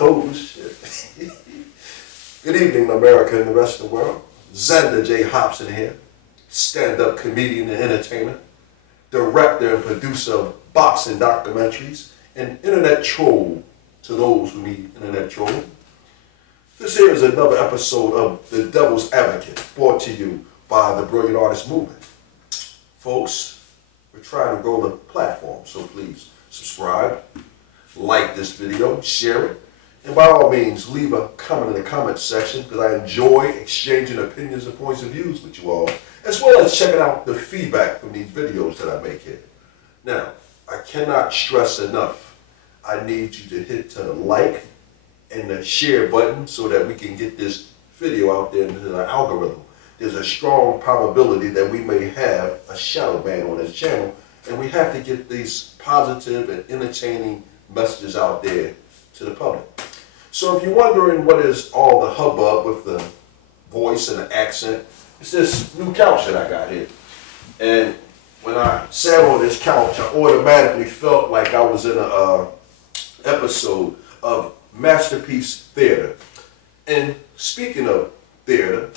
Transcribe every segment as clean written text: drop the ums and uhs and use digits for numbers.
Oh, shit. Good evening, America and the rest of the world. Xander J. Hobson here, stand-up comedian and entertainer, director and producer of boxing documentaries, and internet troll to those who need internet troll. This here is another episode of The Devil's Advocate, brought to you by the Brilliant Artist Movement. Folks, we're trying to grow the platform, so please subscribe, like this video, share it, and by all means, leave a comment in the comment section, because I enjoy exchanging opinions and points of views with you all, as well as checking out the feedback from these videos that I make here. Now, I cannot stress enough, I need you to hit the like and the share button so that we can get this video out there into the algorithm. There's a strong probability that we may have a shadow ban on this channel, and we have to get these positive and entertaining messages out there to the public. So if you're wondering what is all the hubbub with the voice and the accent, it's this new couch that I got here. And when I sat on this couch, I automatically felt like I was in an episode of Masterpiece Theater. And speaking of theater,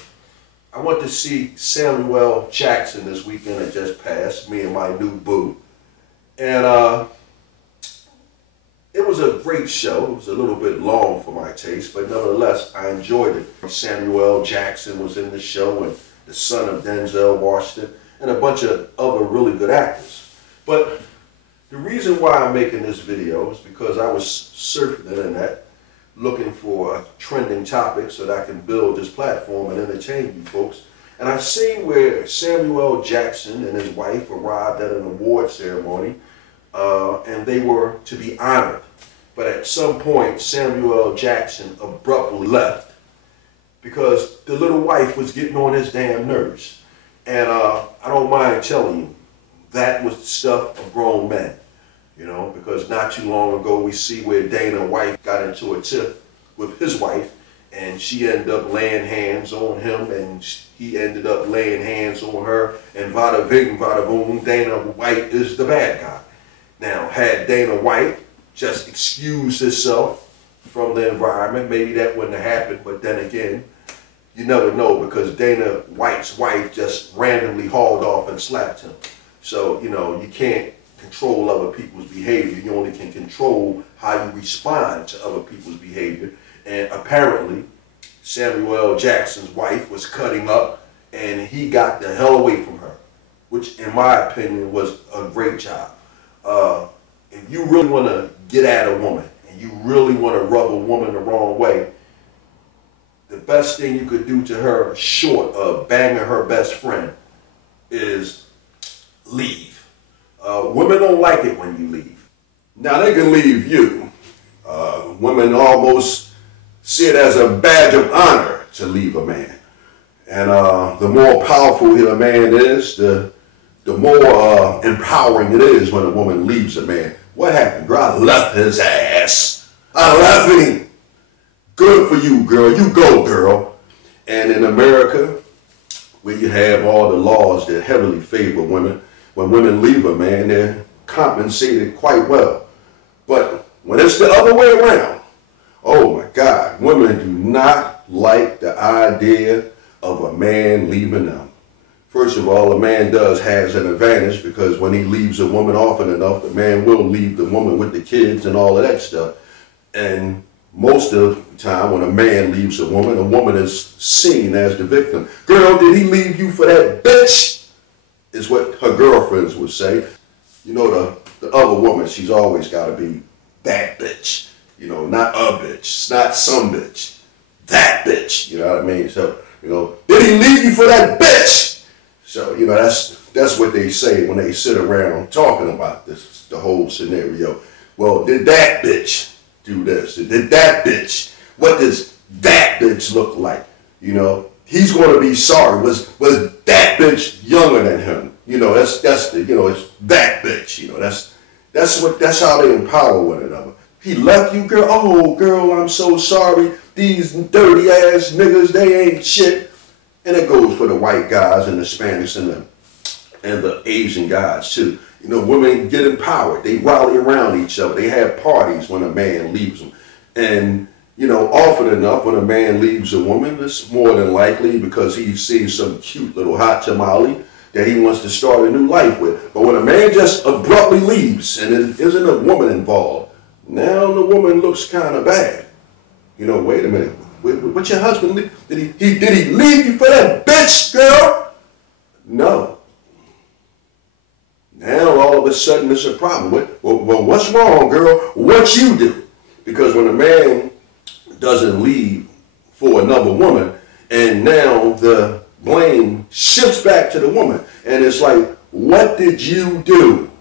I went to see Samuel Jackson this weekend that just passed, me and my new boo. And it was a great show. It was a little bit long for my taste, but nevertheless, I enjoyed it. Samuel Jackson was in the show, and the son of Denzel Washington, and a bunch of other really good actors. But the reason why I'm making this video is because I was surfing the internet, looking for a trending topic so that I can build this platform and entertain you folks. And I've seen where Samuel Jackson and his wife arrived at an award ceremony, and they were to be honored. But at some point, Samuel Jackson abruptly left because the little wife was getting on his damn nerves. And I don't mind telling you, that was the stuff of grown men. You know, because not too long ago we see where Dana's wife got into a tiff with his wife, and she ended up laying hands on him, and he ended up laying hands on her, and vada ving, vada boom, Dana White is the bad guy. Now, had Dana White just excused herself from the environment, maybe that wouldn't have happened, but then again, you never know, because Dana White's wife just randomly hauled off and slapped him. So, you know, you can't control other people's behavior. You only can control how you respond to other people's behavior. And apparently, Samuel Jackson's wife was cutting up, and he got the hell away from her, which in my opinion was a great job. If you really want to get at a woman, and you really want to rub a woman the wrong way, the best thing you could do to her, short of banging her best friend, is leave. Women don't like it when you leave. Now, they can leave you. Women almost see it as a badge of honor to leave a man. And the more powerful a man is, the more empowering it is when a woman leaves a man. What happened, girl? I left his ass. I left him. Good for you, girl. You go, girl. And in America, where you have all the laws that heavily favor women, when women leave a man, they're compensated quite well. But when it's the other way around, oh my God, women do not like the idea of a man leaving them. First of all, a man has an advantage, because when he leaves a woman often enough, the man will leave the woman with the kids and all of that stuff. And most of the time when a man leaves a woman is seen as the victim. Girl, did he leave you for that bitch? Is what her girlfriends would say. You know, the other woman, she's always got to be that bitch. You know, not a bitch. It's not some bitch. That bitch. You know what I mean? So, you know, did he leave you for that bitch? So, you know, that's what they say when they sit around talking about this, the whole scenario. Well, did that bitch do this? Did that bitch? What does that bitch look like? You know, he's going to be sorry. Was that bitch younger than him? You know, that's the, you know, it's that bitch. You know, that's how they empower one another. He left you, girl. Oh, girl, I'm so sorry. These dirty ass niggas, they ain't shit. And it goes for the white guys and the Spanish and the Asian guys too. You know, women get empowered. They rally around each other. They have parties when a man leaves them. And, you know, often enough, when a man leaves a woman, it's more than likely because he sees some cute little hot tamale that he wants to start a new life with. But when a man just abruptly leaves and there isn't a woman involved, now the woman looks kind of bad. You know, wait a minute. What your husband, did he leave you for that bitch, girl? No. Now all of a sudden it's a problem. Well, what's wrong, girl? What you do? Because when a man doesn't leave for another woman, and now the blame shifts back to the woman, and it's like, what did you do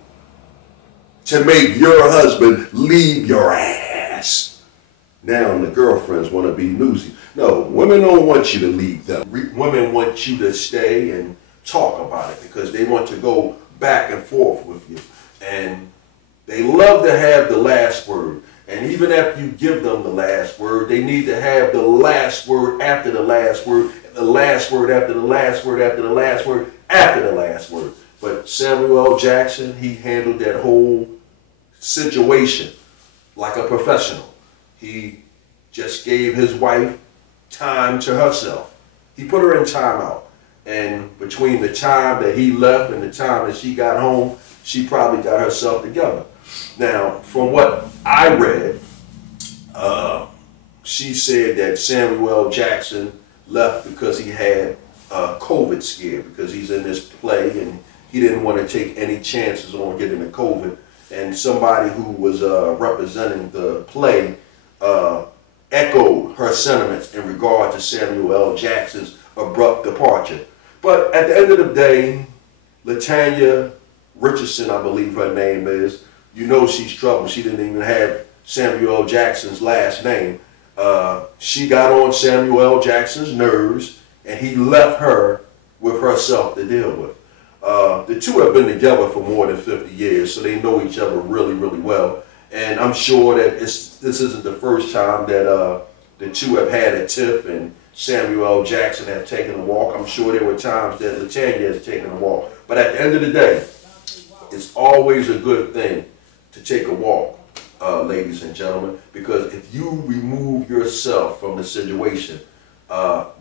to make your husband leave your ass? Now the girlfriends want to be newsy. No, women don't want you to leave them. Women want you to stay and talk about it because they want to go back and forth with you. And they love to have the last word. And even after you give them the last word, they need to have the last word after the last word, the last word after the last word after the last word after the last word. But Samuel L. Jackson, he handled that whole situation like a professional. He just gave his wife time to herself. He put her in timeout. And between the time that he left and the time that she got home, she probably got herself together. Now, from what I read, she said that Samuel L. Jackson left because he had a COVID scare, because he's in this play and he didn't want to take any chances on getting the COVID. And somebody who was representing the play echoed her sentiments in regard to Samuel L. Jackson's abrupt departure. But at the end of the day, LaTanya Richardson, I believe her name is, you know she's trouble. She didn't even have Samuel L. Jackson's last name. She got on Samuel L. Jackson's nerves, and he left her with herself to deal with. The two have been together for more than 50 years, so they know each other really, really well. And I'm sure that this isn't the first time that the two have had a tiff and Samuel L. Jackson has taken a walk. I'm sure there were times that LaTanya has taken a walk. But at the end of the day, it's always a good thing to take a walk, ladies and gentlemen, because if you remove yourself from the situation,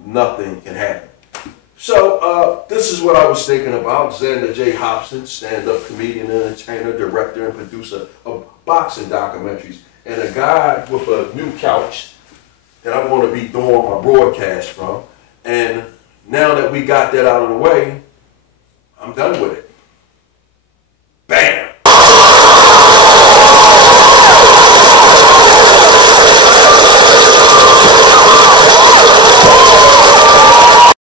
nothing can happen. So this is what I was thinking about. Xander J. Hobson, stand-up comedian, entertainer, director, and producer of boxing documentaries, and a guy with a new couch that I want to be doing my broadcast from. And now that we got that out of the way, I'm done with it.